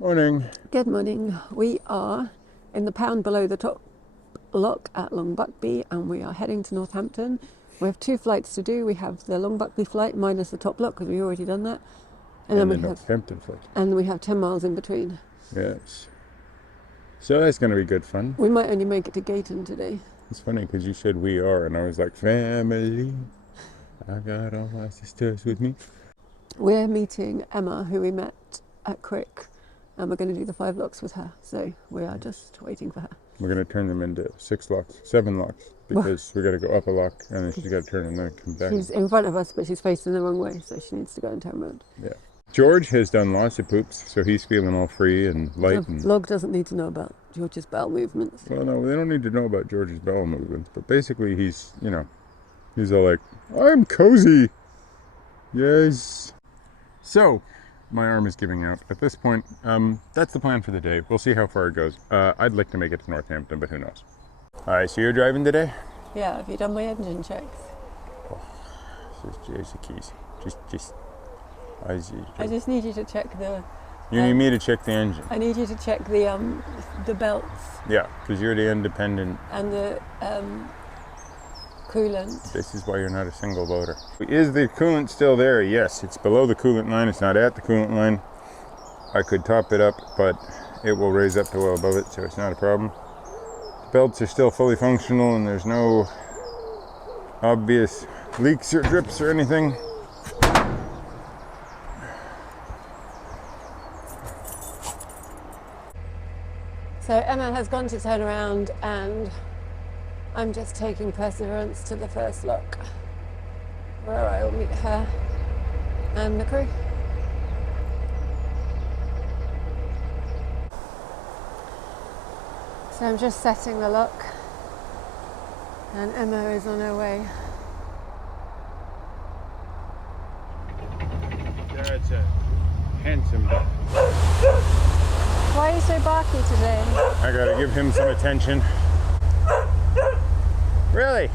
Morning. Good morning. We are in the pound below the top lock at Long Buckby and we are heading to Northampton. We have 2 flights to do. We have the Long Buckby flight minus the top lock because we've already done that. And then the Northampton flight. And we have 10 miles in between. Yes. So that's going to be good fun. We might only make it to Gayton today. It's funny because you said we are and I was like, family. I got all my sisters with me. We're meeting Emma, who we met at Crick, and we're going to do the 5 locks with her. So we are just waiting for her. We're going to turn them into 7 locks because we got to go up a lock and then she's got to turn and then come back. She's in front of us, but she's facing the wrong way, so she needs to go and turn around. Yeah. George has done lots of poops, so he's feeling all free and light. The vlog doesn't need to know about George's bowel movements. Well, no, they don't need to know about George's bowel movements, but basically he's, he's all like, I'm cozy. Yes. So, my arm is giving out. At this point, that's the plan for the day. We'll see how far it goes. I'd like to make it to Northampton, but who knows. All right, so you're driving today? Yeah, have you done my engine checks? Oh, there's the keys. I just need you to check the... You need me to check the engine? I need you to check the belts. Yeah, because you're the independent. And the coolant. This is why you're not a single voter. Is the coolant still there? Yes, it's below the coolant line. It's not at the coolant line. I could top it up, but it will raise up to well above it, so it's not a problem. The belts are still fully functional and there's no obvious leaks or drips or anything. So Emma has gone to turn around and I'm just taking Perseverance to the first lock where I will meet her and the crew. So I'm just setting the lock and Emma is on her way. That's a handsome dog. Why are you so barky today? I gotta give him some attention. Really?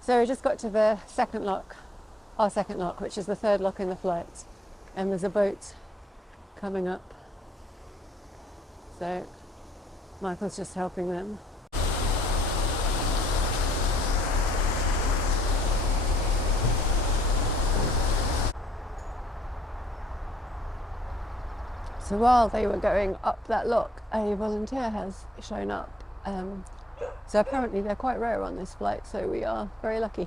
So we just got to the second lock, our second lock, which is the 3rd lock in the flight. And there's a boat coming up. So Michael's just helping them. So while they were going up that lock, a volunteer has shown up. So apparently they're quite rare on this flight, so we are very lucky.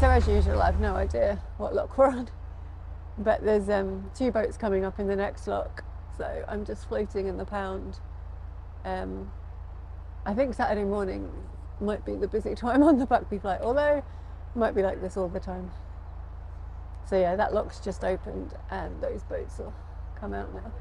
So as usual, I've no idea what lock we're on, but there's 2 boats coming up in the next lock, so I'm just floating in the pound. I think Saturday morning might be the busy time on the Buckby flight, although it might be like this all the time. So yeah, that lock's just opened and those boats will come out now.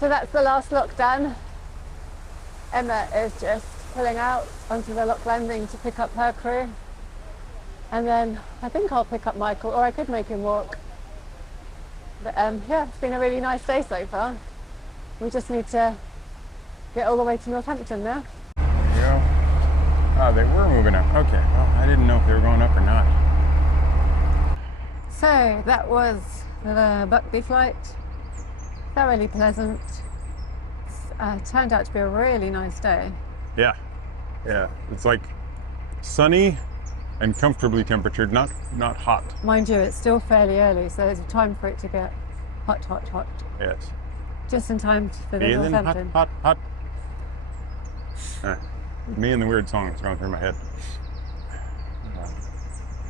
So that's the last lock done. Emma is just pulling out onto the lock landing to pick up her crew. And then I think I'll pick up Michael, or I could make him walk. But yeah, it's been a really nice day so far. We just need to get all the way to Northampton now. There you go. Oh, they were moving up. Okay, well, I didn't know if they were going up or not. So that was the Buckby flight. thoroughly pleasant. Turned out to be a really nice day. Yeah, yeah. It's like sunny and comfortably temperatured, not hot. Mind you, it's still fairly early, so there's time for it to get hot, hot, hot. Yes. Just in time for the Feeling hot, Northampton. hot, hot. Me and the weird songs going through my head.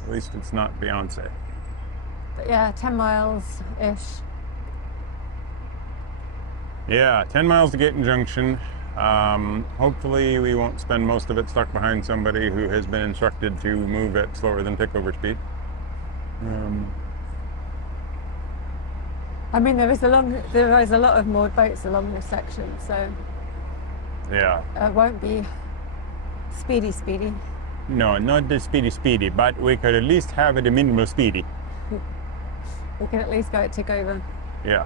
At least it's not Beyonce. But yeah, 10 miles-ish. Yeah, 10 miles to Gaten Junction. Hopefully we won't spend most of it stuck behind somebody who has been instructed to move at slower than pickover speed. I mean, there is a lot of moored boats along this section, so Yeah. it won't be speedy. No, not the speedy, but we could at least have it a minimal speedy. We can at least go at tick over. Yeah.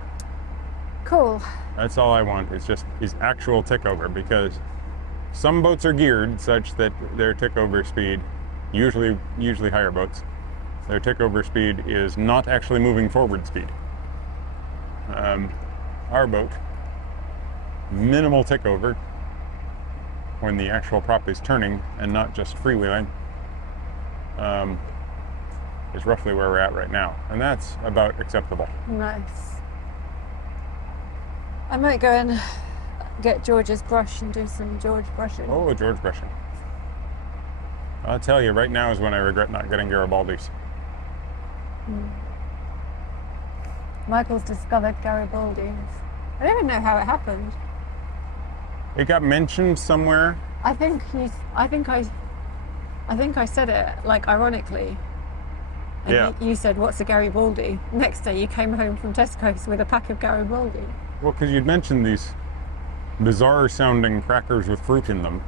Cool. That's all I want. It's just is actual tick over, because some boats are geared such that their tick over speed, usually higher boats, their tick over speed is not actually moving forward speed. Our boat, minimal tick over when the actual prop is turning and not just freewheeling, is roughly where we're at right now, and that's about acceptable. Nice. I might go and get George's brush and do some George brushing. Oh, George brushing. I'll tell you, right now is when I regret not getting Garibaldi's. Michael's discovered Garibaldi's. I don't even know how it happened. It got mentioned somewhere. I think I said it like ironically. And Yeah. you said, "What's a Garibaldi?" Next day, you came home from Tesco's with a pack of Garibaldi. Well, because you'd mentioned these bizarre-sounding crackers with fruit in them.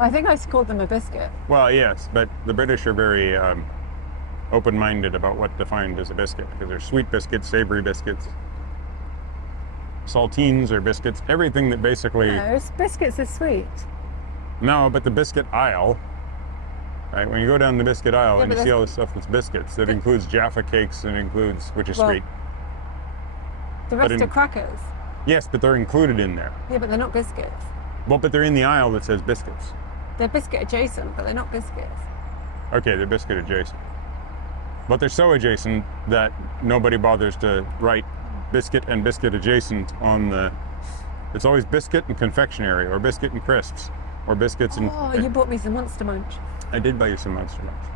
I think I called them a biscuit. Well, yes, but the British are very open-minded about what defined as a biscuit, because there's sweet biscuits, savory biscuits, saltines or biscuits, everything that basically... No, biscuits are sweet. No, but the biscuit aisle, right? When you go down the biscuit aisle Yeah, and but you see that's- all this stuff that's biscuits, that includes Jaffa cakes and includes, which is Well, sweet. The rest in- are crackers. Yes, but they're included in there. Yeah, but they're not biscuits. Well, but they're in the aisle that says biscuits. They're biscuit adjacent, but they're not biscuits. Okay, they're biscuit adjacent. But they're so adjacent that nobody bothers to write biscuit and biscuit adjacent on the... It's always biscuit and confectionery, or biscuit and crisps, or biscuits and... Oh, you bought me some Monster Munch. I did buy you some Monster Munch.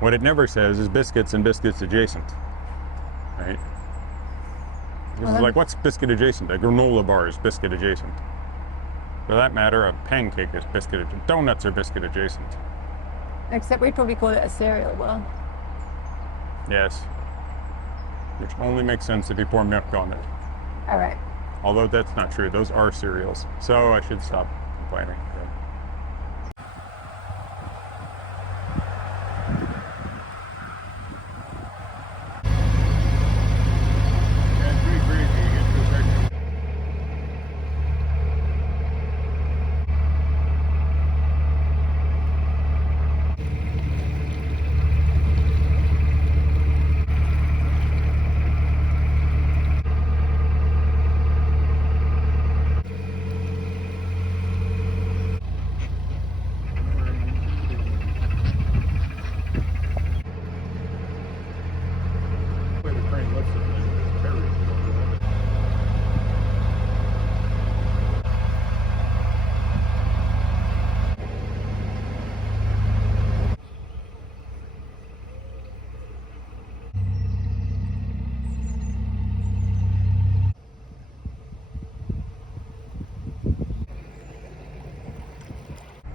What it never says is biscuits and biscuits adjacent, right? This is like, what's biscuit adjacent? A granola bar is biscuit adjacent. For that matter, a pancake is biscuit adjacent. Donuts are biscuit adjacent. Except we'd probably call it a cereal bar. Yes. Which only makes sense if you pour milk on it. All right. Although that's not true. Those are cereals. So I should stop complaining.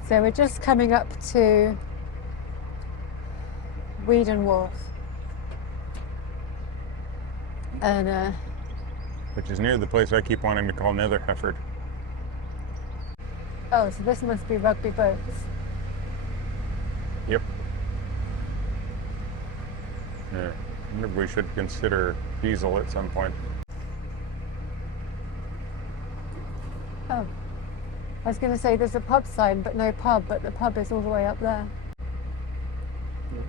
So we're just coming up to Weedon Wharf. And Which is near the place I keep wanting to call Nether Hefford. oh, so this must be Rugby Boats. Yep. Yeah. I wonder if we should consider diesel at some point. Oh, I was going to say there's a pub sign, but no pub, but the pub is all the way up there.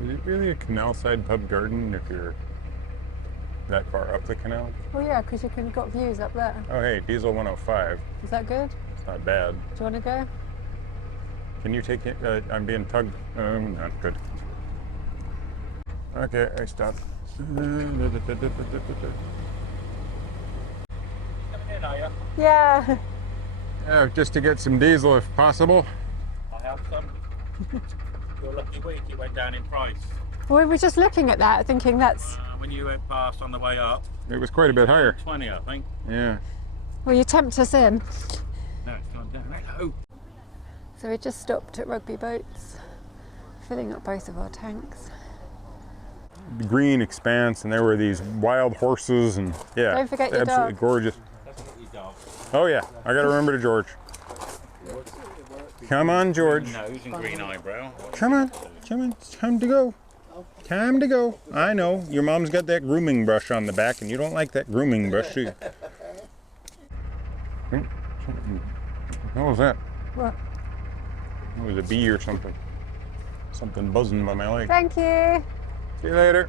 Is it really a canal side pub garden if you're that far up the canal. Well, yeah, because you can got views up there. Oh, hey, diesel 105. Is that good? It's not bad. Do you want to go? Can you take it? I'm being tugged. Not good. Okay, I stopped. Coming in, are you? Yeah. Yeah, just to get some diesel if possible. I have some. Your lucky week, it went down in price. We were just looking at that, thinking that's... When you went past on the way up, It was quite a bit higher. 20, I think. Yeah. Well, you tempt us in. No, it's gone down. Hello. So we just stopped at Rugby Boats, filling up both of our tanks. The green expanse, and there were these wild horses, and yeah, Don't forget your absolutely dog. gorgeous. That's what you dog. Oh yeah, I got to remember to George. Come on, George. Nose and green eyebrow. Come on, come on. It's time to go. Time to go. I know your mom's got that grooming brush on the back, and you don't like that grooming brush, do you? What was that? What? It was a bee or something. Something buzzing by my leg. Thank you. See you later.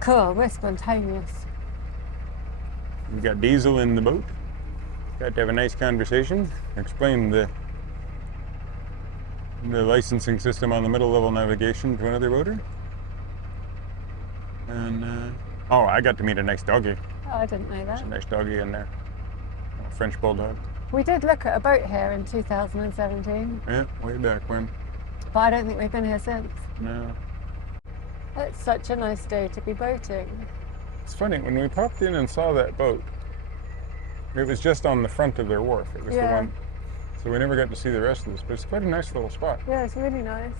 Cool, we're spontaneous. We got diesel in the boat. Got to have a nice conversation. Explain the licensing system on the middle level navigation to another boater. And oh, I got to meet a nice doggy. Oh, I didn't know There's a that. nice doggy in there. A French bulldog. We did look at a boat here in 2017, Yeah, way back when. but I don't think we've been here since. No. It's such a nice day to be boating. It's funny, when we popped in and saw that boat, it was just on the front of their wharf. It was the Yeah. one. So we never got to see the rest of this, but it's quite a nice little spot. Yeah, it's really nice.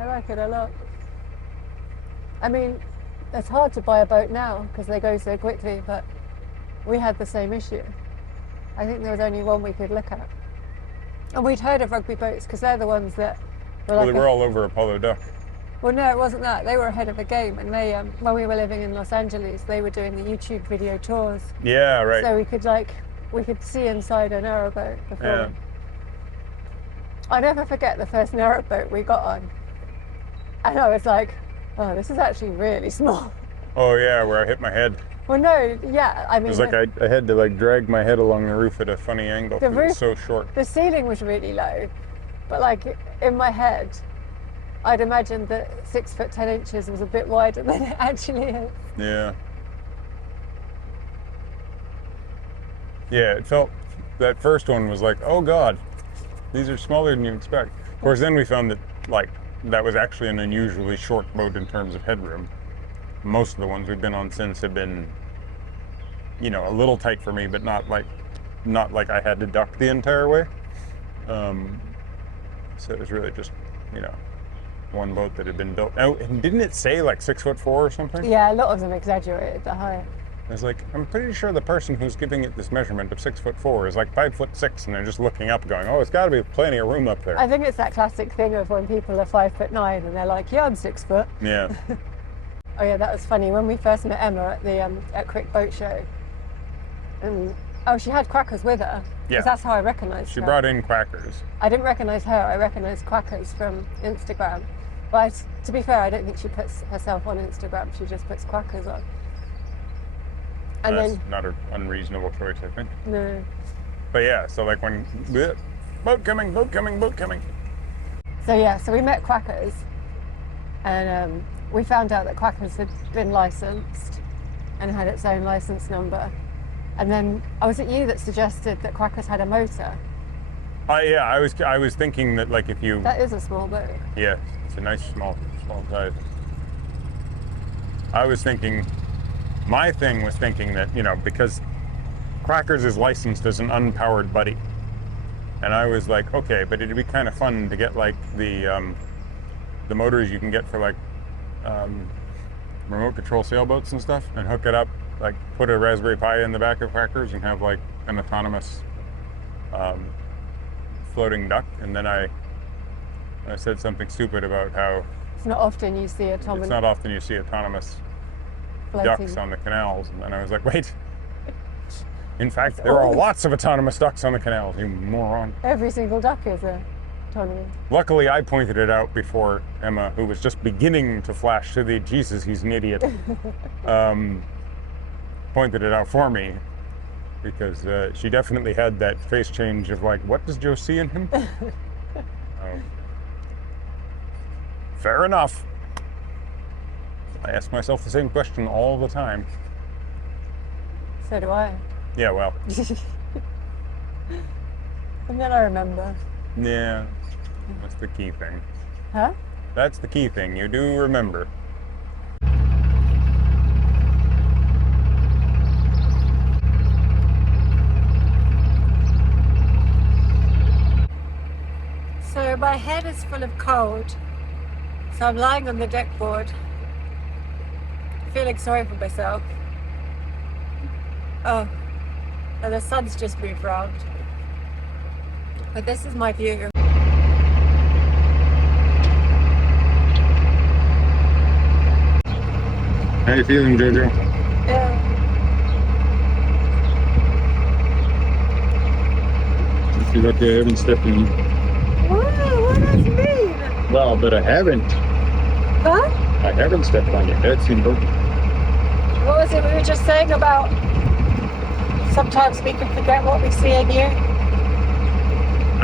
I like it a lot. I mean, it's hard to buy a boat now because they go so quickly, but we had the same issue. I think there was only one we could look at. And we'd heard of Rugby Boats because they're the ones that were Well, like they were all over Apollo Duck. Well, no, it wasn't that. They were ahead of the game, and they, when we were living in Los Angeles, they were doing the YouTube video tours, Yeah, right. so we could see inside a narrowboat before. Yeah. I never forget the first narrowboat we got on, and I was like, "Oh, this is actually really small." Oh yeah, where I hit my head. Well, no, yeah, I It mean, was like I had to like drag my head along the roof at a funny angle The because it was so roof- short. the ceiling was really low, but like in my head, I'd imagined that 6'10" was a bit wider than it actually is. Yeah. Yeah, it felt, that first one was like, oh God, these are smaller than you expect. Of course, then we found that like that was actually an unusually short boat in terms of headroom. Most of the ones we've been on since have been, you know, a little tight for me, but not like I had to duck the entire way. So it was really just, you know, one boat that had been built. Oh, and didn't it say like 6'4" or something? Yeah, a lot of them exaggerated the height. I was like, I'm pretty sure the person who's giving it this measurement of 6'4" is like 5'6", and they're just looking up, going, "Oh, it's got to be plenty of room up there." I think it's that classic thing of when people are 5'9" and they're like, "Yeah, I'm 6 foot." Yeah, Oh yeah, that was funny when we first met Emma at the at Crick Boat Show. And oh, she had Quackers with her. 'Cause Yeah. that's how I recognised her. she brought in Quackers. I didn't recognise her. I recognised Quackers from Instagram. But to be fair, I don't think she puts herself on Instagram. She just puts Quackers on. And That's then not an unreasonable choice, I think. no. But yeah, so like when bleh, boat coming, boat coming, boat coming. So yeah, so we met Quackers, and we found out that Quackers had been licensed and had its own license number. And then, was it you that suggested that Quackers had a motor? Yeah, I was thinking that like if you, That is a small boat. yeah, it's a nice small size. I was thinking, my thing was thinking that, you know, because Quackers is licensed as an unpowered buddy. And I was like, okay, but it'd be kind of fun to get like the motors you can get for like remote control sailboats and stuff, and hook it up, like put a Raspberry Pi in the back of Quackers and have like an autonomous floating duck. And then I said something stupid about how It's not often you see it's not often you see autonomous floating. ducks on the canals. And then I was like, wait, in fact, there are lots of autonomous ducks on the canals, you moron. Every single duck is a Totally. Luckily, I pointed it out before Emma, who was just beginning to flash to the Jesus, he's an idiot, pointed it out for me, because she definitely had that face change of like, what does Joe see in him? Fair enough. I ask myself the same question all the time. So do I. Yeah, well, And then I remember. yeah, that's the key thing. Huh? That's the key thing, you do remember. So my head is full of cold. So I'm lying on the deck board, feeling sorry for myself. Oh, and the sun's just moved round. But this is my view. How you feeling, Jojo? Yeah. If you're lucky I haven't stepped in. What does it mean? Well, but I haven't. Huh? I haven't stepped on your head, Simba. What was it we were just saying about sometimes we can forget what we see in you?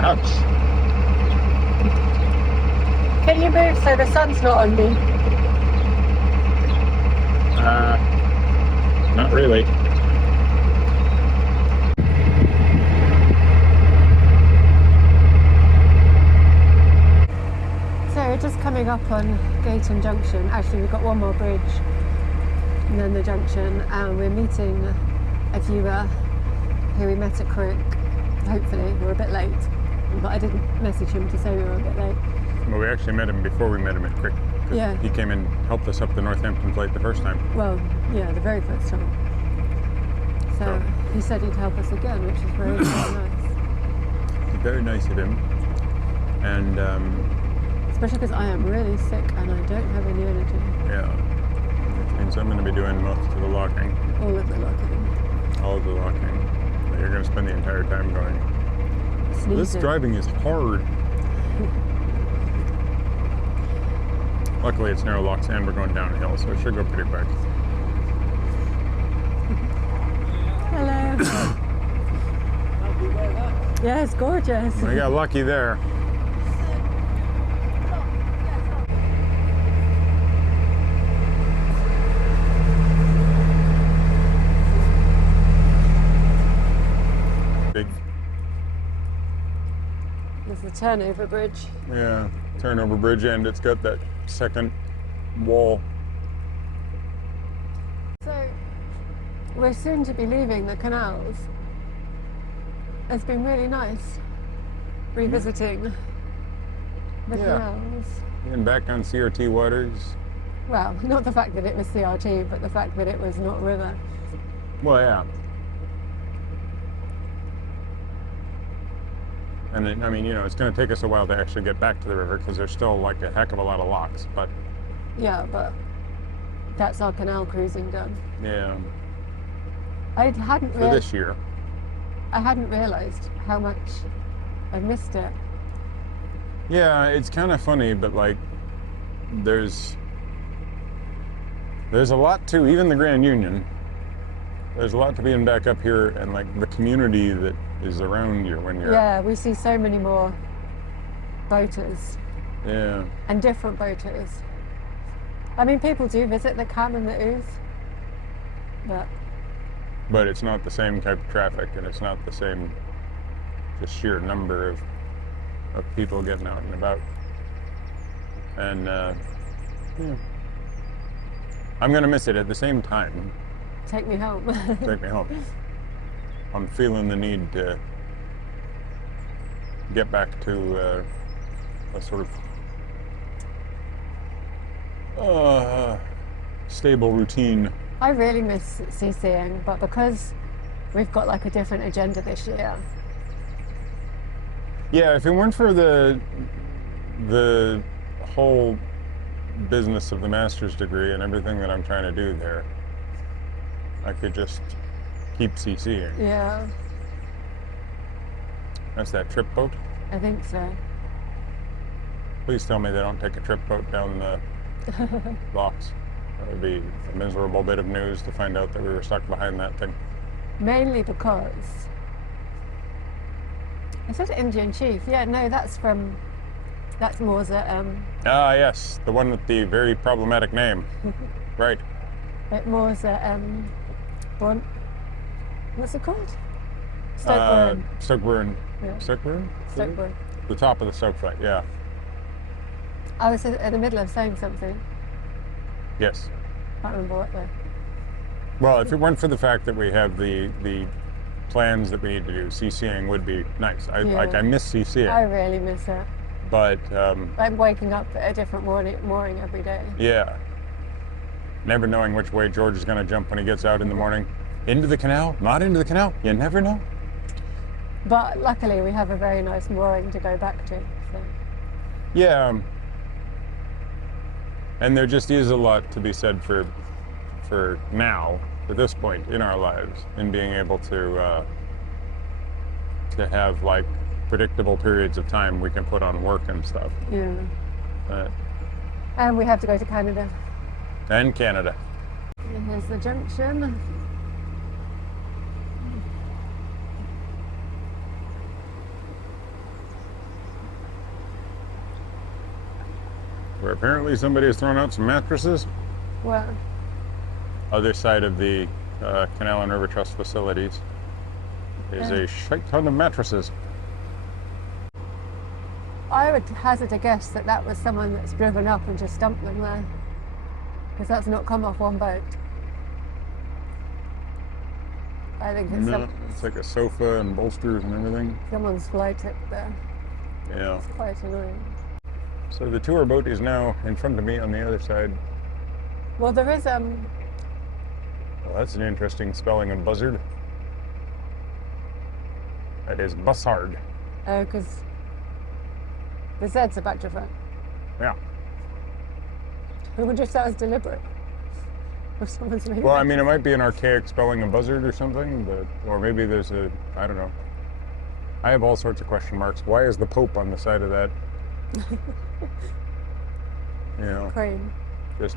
Ouch. Can you move so the sun's not on me? Not really. So we're just coming up on Gayton Junction. Actually, we've got one more bridge and then the junction, and we're meeting a viewer who we met at Crick. Hopefully, we're a bit late, but I didn't message him to say we were a bit late. Well, we actually met him before we met him at Crick. Yeah. He came and helped us up the Northampton flight the first time. Well, yeah, the very first time. So he said he'd help us again, which is very, very nice. Very nice of him. And Especially because I am really sick and I don't have any energy. yeah, which means I'm going to be doing most of the locking. All of the locking. All of the locking. But you're going to spend the entire time going. Sneezing. This driving is hard. Luckily, it's narrow locks and we're going downhill, so it should go pretty quick. Hello. Yeah, it's gorgeous. We got lucky there. Big, There's the turnover bridge. yeah, turnover bridge, and it's got that second wall. So, we're soon to be leaving the canals. It's been really nice revisiting the canals. And back on CRT waters. Well, not the fact that it was CRT, but the fact that it was not river. Well, yeah. And then, I mean, you know, it's going to take us a while to actually get back to the river because there's still like a heck of a lot of locks, but Yeah, but that's our canal cruising done. yeah, I hadn't for this year. I hadn't realised how much I missed it. Yeah, it's kind of funny, but like, there's a lot to, even the Grand Union, there's a lot to being back up here and like the community that is around you when you're... Yeah, we see so many more boaters Yeah. and different boaters. I mean, people do visit the Cam and the Ooze, But it's not the same type of traffic, and it's not the same just sheer number of people getting out and about. And yeah. I'm gonna miss it at the same time. take me home. Take me home. I'm feeling the need to get back to a sort of stable routine. I really miss CCing, but because we've got like a different agenda this year. Yeah, if it weren't for the whole business of the master's degree and everything that I'm trying to do there, I could just keep CCing. Yeah, That's that trip boat. I think so. Please tell me they don't take a trip boat down the locks. That would be a miserable bit of news to find out that we were stuck behind that thing. Mainly because I said Indian Chief. Yeah, no, that's Moore's at Ah, yes, the one with the very problematic name. Right. Moore's at what's it called? Stoke Stokeburn. Yeah. Stokeburn? Stokeburn. The top of the Stoke Flight, yeah. I was in the middle of saying something. Yes. Can't remember what though. Well, if it weren't for the fact that we have the plans that we need to do, CCing would be nice. I miss CCing. I really miss it. But I'm waking up at a different mooring every day. yeah. Never knowing which way George is going to jump when he gets out in the morning. Into the canal? Not into the canal? You never know. But luckily we have a very nice mooring to go back to. So. Yeah. And there just is a lot to be said for now, at this point in our lives, in being able to have like predictable periods of time we can put on work and stuff. Yeah. And we have to go to Canada. And Canada. And here's the junction. Where apparently somebody has thrown out some mattresses. Well, Other side of the Canal and River Trust facilities is a shite ton of mattresses. I would hazard a guess that that was someone that's driven up and just dumped them there. Because that's not come off one boat. I think it's, It's like a sofa and bolsters and everything. Someone's fly tipped there. Yeah. It's quite annoying. So the tour boat is now in front of me on the other side. Well, there is Well, that's an interesting spelling of buzzard. That is bussard. because the Z's are back to front. Yeah. Who would just say it was deliberate? Or someone's made Well, I mean, it might be an archaic spelling of buzzard or something, but or maybe there's a, I don't know. I have all sorts of question marks. Why is the Pope on the side of that? You know, Crane. just.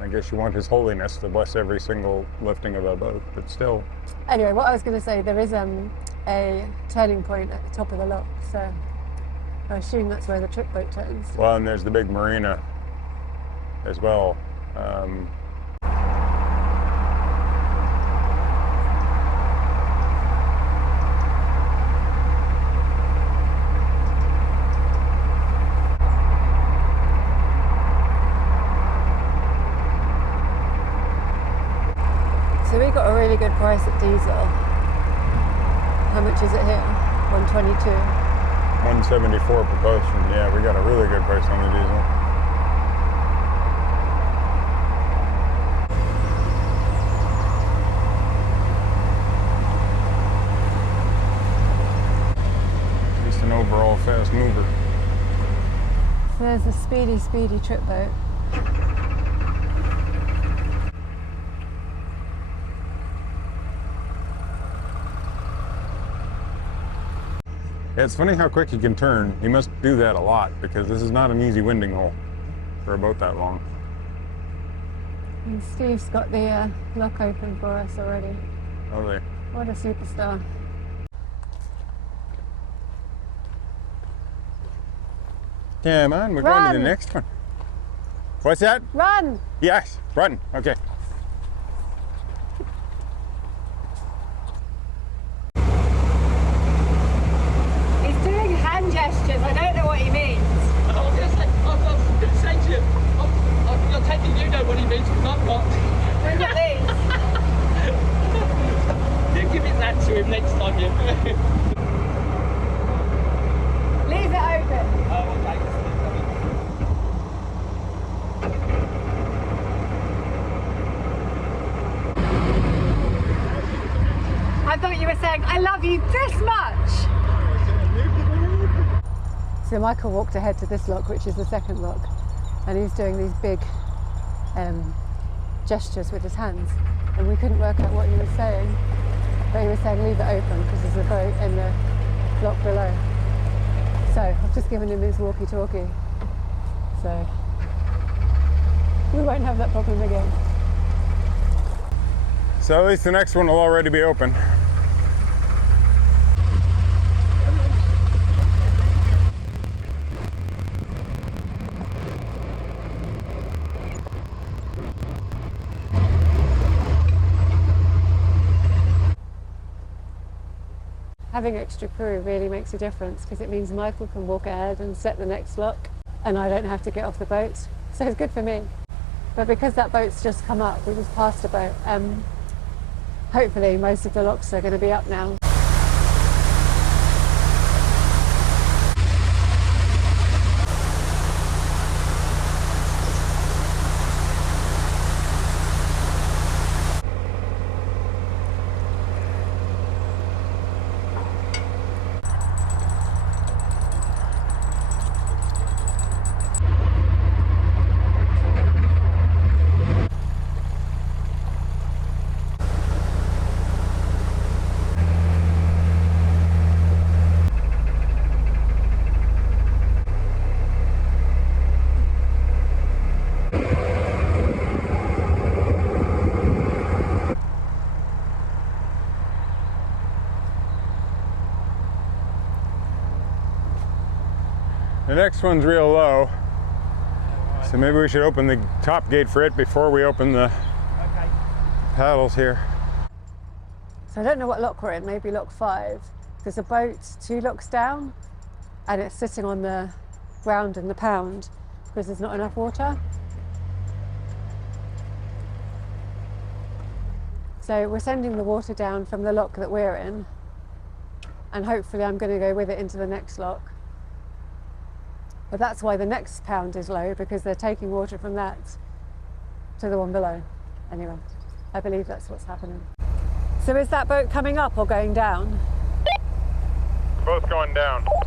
I guess you want His Holiness to bless every single lifting of a boat, but still. Anyway, what I was going to say, there is a turning point at the top of the lock, so I assume that's where the trip boat turns. Well, and there's the big marina as well. So we got a really good price at diesel. How much is it here? 122. 174 propulsion. Yeah, we got a really good price on the diesel. At least an overall fast mover. So there's a speedy trip boat. Yeah, it's funny how quick he can turn. He must do that a lot because this is not an easy winding hole for a boat that long. And Steve's got the lock open for us already. Lovely. What a superstar. Yeah, man, we're going to the Run! next one. What's that? Run! Yes, run. Okay. He's doing hand gestures. I don't know what he means. I was going to say to you, you're taking, you know what he means, because I'm not. We've got these. You give it that to him next time, you. Leave it open. Oh, okay. I thought you were saying, I love you this much. So Michael walked ahead to this lock, which is the second lock, and he's doing these big gestures with his hands, and we couldn't work out what he was saying, but he was saying leave it open because there's a boat in the lock below. So I've just given him his walkie-talkie. So we won't have that problem again. So at least the next one will already be open. Having extra crew really makes a difference because it means Michael can walk ahead and set the next lock and I don't have to get off the boat. So it's good for me. But because that boat's just come up, we just passed a boat, hopefully most of the locks are going to be up now. The next one's real low, so maybe we should open the top gate for it before we open the paddles here. So I don't know what lock we're in, maybe lock 5. There's a boat 2 locks down and it's sitting on the ground in the pound because there's not enough water. So we're sending the water down from the lock that we're in and hopefully I'm going to go with it into the next lock. But that's why the next pound is low, because they're taking water from that to the one below. Anyway, I believe that's what's happening. So is that boat coming up or going down? Both going down. We're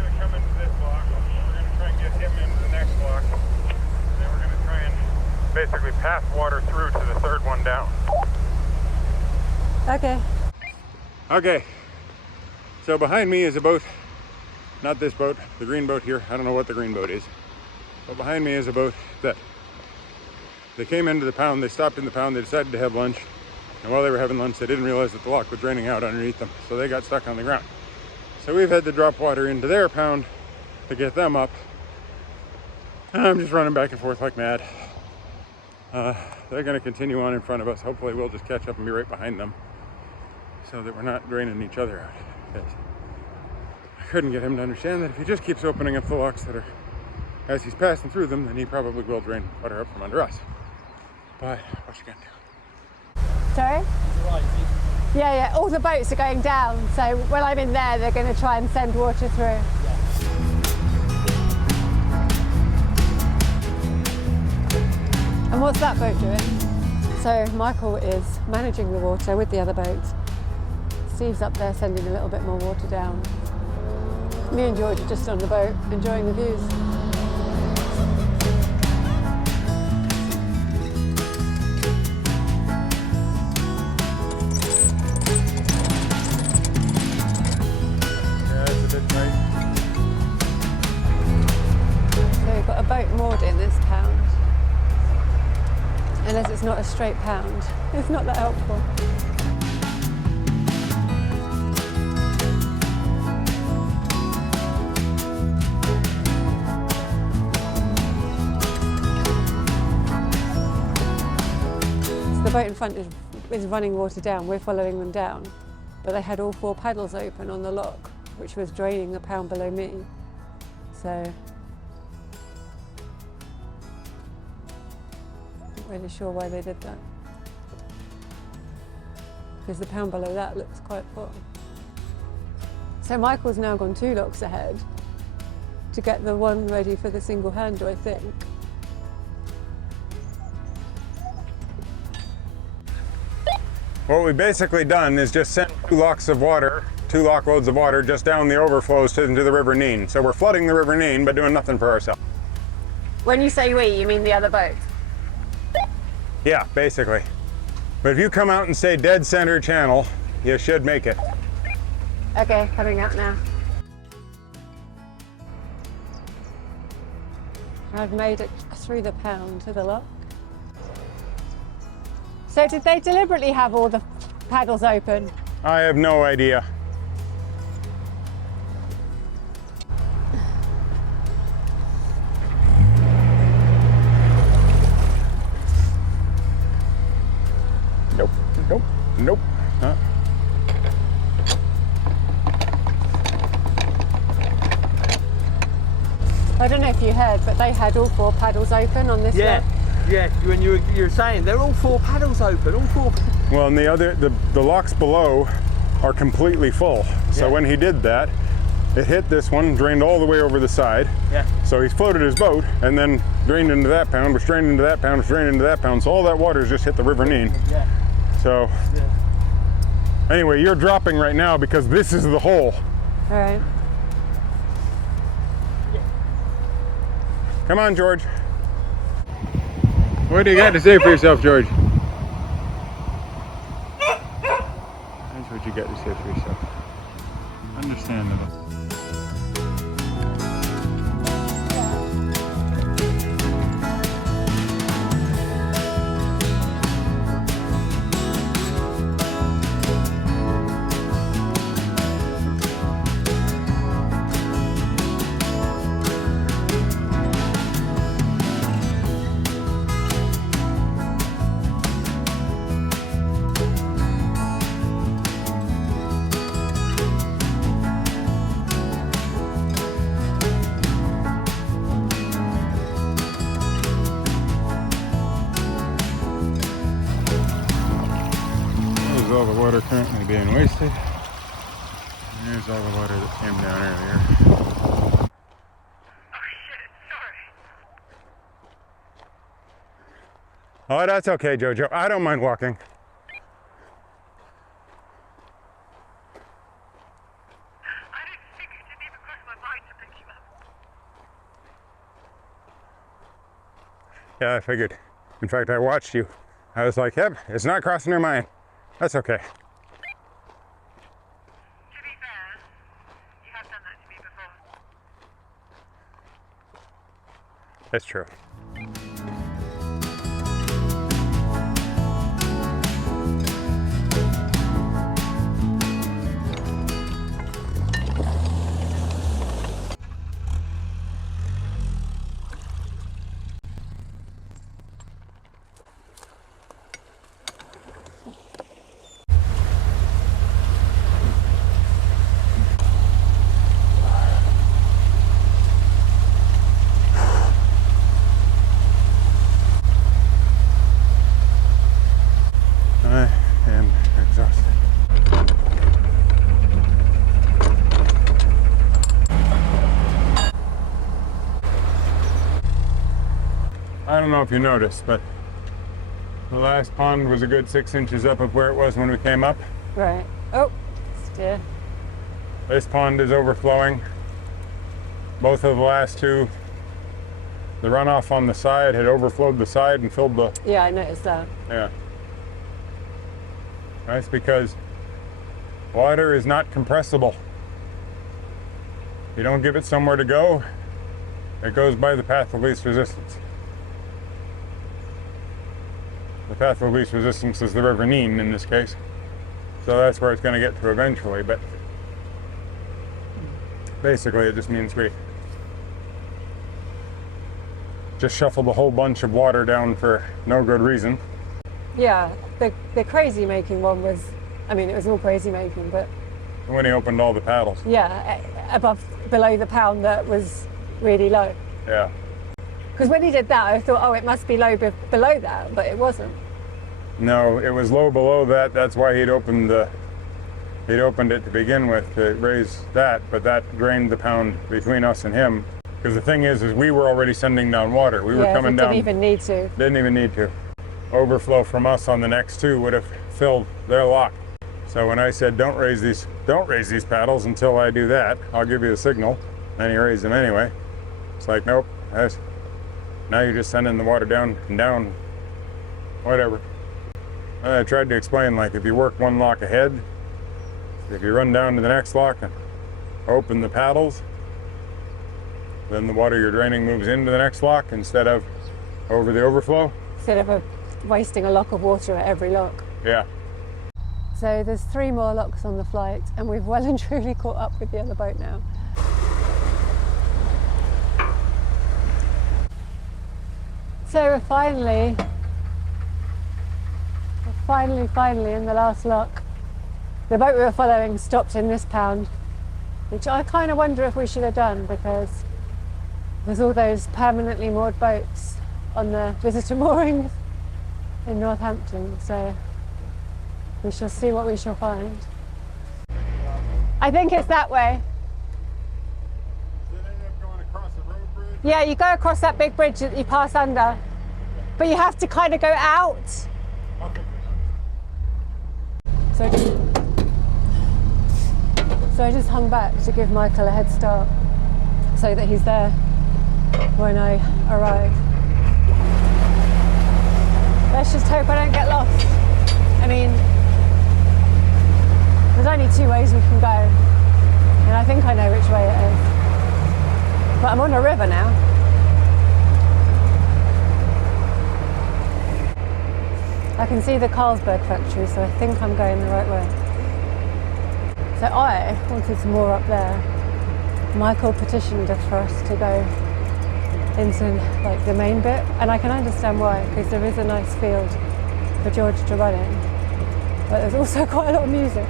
going to come into this block. We're going to try and get him into the next block. And then we're going to try and basically pass water through to the third one down. Okay. Okay. So behind me is a boat, not this boat, the green boat here. I don't know what the green boat is. But behind me is a boat that they came into the pound, they stopped in the pound, they decided to have lunch. And while they were having lunch, they didn't realize that the lock was draining out underneath them. So they got stuck on the ground. So we've had to drop water into their pound to get them up. And I'm just running back and forth like mad. They're gonna continue on in front of us. Hopefully we'll just catch up and be right behind them so that we're not draining each other out. I couldn't get him to understand that if he just keeps opening up the locks that are, as he's passing through them, then he probably will drain water up from under us. But what you gonna do? Sorry? Right, Yeah, all the boats are going down. So when I'm in there, they're going to try and send water through. And what's that boat doing? So Michael is managing the water with the other boats. Steve's up there sending a little bit more water down. Me and George are just on the boat, enjoying the views. Yeah, it's a bit tight. So we've got a boat moored in this pound. Unless it's not a straight pound. It's not that helpful. The boat in front is running water down, we're following them down. But they had all 4 paddles open on the lock, which was draining the pound below me. So, not really sure why they did that. Because the pound below that looks quite full. So Michael's now gone 2 locks ahead to get the one ready for the single handle, I think. What we've basically done is just sent 2 locks of water, 2 lock loads of water just down the overflows into the River Nene. So we're flooding the River Nene, but doing nothing for ourselves. When you say we, you mean the other boat? Yeah, basically. But if you come out and say dead center channel, you should make it. Okay, coming out now. I've made it through the pound to the lock. So did they deliberately have all the paddles open? I have no idea. Nope, nope, nope. Huh? I don't know if you heard, but they had all 4 paddles open on this Yeah, lock. yeah. When you were saying they're all 4 paddles open, all 4. Well, and the locks below are completely full. So Yeah. when he did that, it hit this one, drained all the way over the side. Yeah. So he's floated his boat and then drained into that pound, was drained into that pound, was drained into that pound. So all that water's just hit the River Nene. Yeah. So Yeah. anyway, you're dropping right now because this is the hole. All right. Come on, George. What do you got to say for yourself, George? That's what you got to say for yourself. Understandable. There's all the water currently being wasted. And there's all the water that came down earlier. Oh, that's okay, Jojo. I don't mind walking. I didn't think it didn't even cross my mind to pick you up. Yeah, I figured. In fact, I watched you. I was like, yep, it's not crossing her mind. That's okay. To be fair, you have done that to me before. That's true. I am exhausted. I don't know if you noticed, but the last pond was a good 6 inches up of where it was when we came up. Right. Oh, steer. This pond is overflowing. Both of the last two, the runoff on the side had overflowed the side and filled the, Yeah, I noticed that. yeah. That's because water is not compressible. You don't give it somewhere to go, it goes by the path of least resistance. The path of least resistance is the River Nene in this case. So that's where it's going to get to eventually, but basically it just means we just shuffled a whole bunch of water down for no good reason. Yeah, the crazy making one was, I mean, it was all crazy making, but When he opened all the paddles. yeah, below the pound that was really low. Yeah. Because when he did that, I thought, oh, it must be low below that, but it wasn't. No, it was low below that. That's why he'd opened it to begin with to raise that, but that drained the pound between us and him. Because the thing is we were already sending down water. We were coming down. Didn't even need to. Didn't even need to. Overflow from us on the next two would have filled their lock. So when I said don't raise these paddles until I do that, I'll give you the signal. Then he raised them anyway. It's like, nope, now you're just sending the water down and down, whatever. I tried to explain, like, if you work one lock ahead, If you run down to the next lock and open the paddles, then the water you're draining moves into the next lock instead of over the overflow. Instead of wasting a lock of water at every lock. Yeah. So there's 3 more locks on the flight, and we've well and truly caught up with the other boat now. So we're finally in the last lock. The boat we were following stopped in this pound, which I kind of wonder if we should have done, because there's all those permanently moored boats on the visitor moorings in Northampton, so we shall see what we shall find. I think it's that way. Does it end up going across the road bridge? Yeah, you go across that big bridge that you pass under, but you have to kind of go out. So I just hung back to give Michael a head start so that he's there when I arrive. Let's just hope I don't get lost. I mean, there's only 2 ways we can go, and I think I know which way it is. But I'm on a river now. I can see the Carlsberg factory, so I think I'm going the right way. So I wanted some more up there. Michael petitioned us for us to go into like the main bit, and I can understand why, because there is a nice field for George to run in, but there's also quite a lot of music.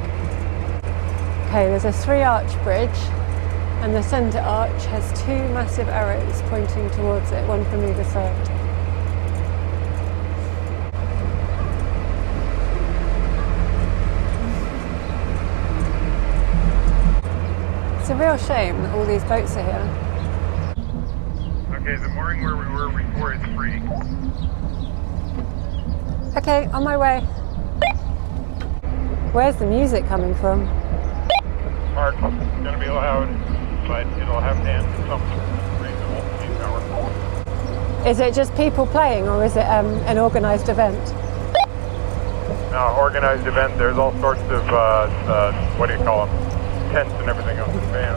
Okay, there's a 3-arch bridge, and the centre arch has 2 massive arrows pointing towards it, one from either side. It's a real shame that all these boats are here. Okay, the mooring where we were before is free. Okay, on my way. Where's the music coming from? Mark, it's going to be loud, but it'll have to end at some reasonable peak hour. Is it just people playing, or is it an organised event? No, organized event. There's all sorts of, what do you call them? Tents and everything on the van.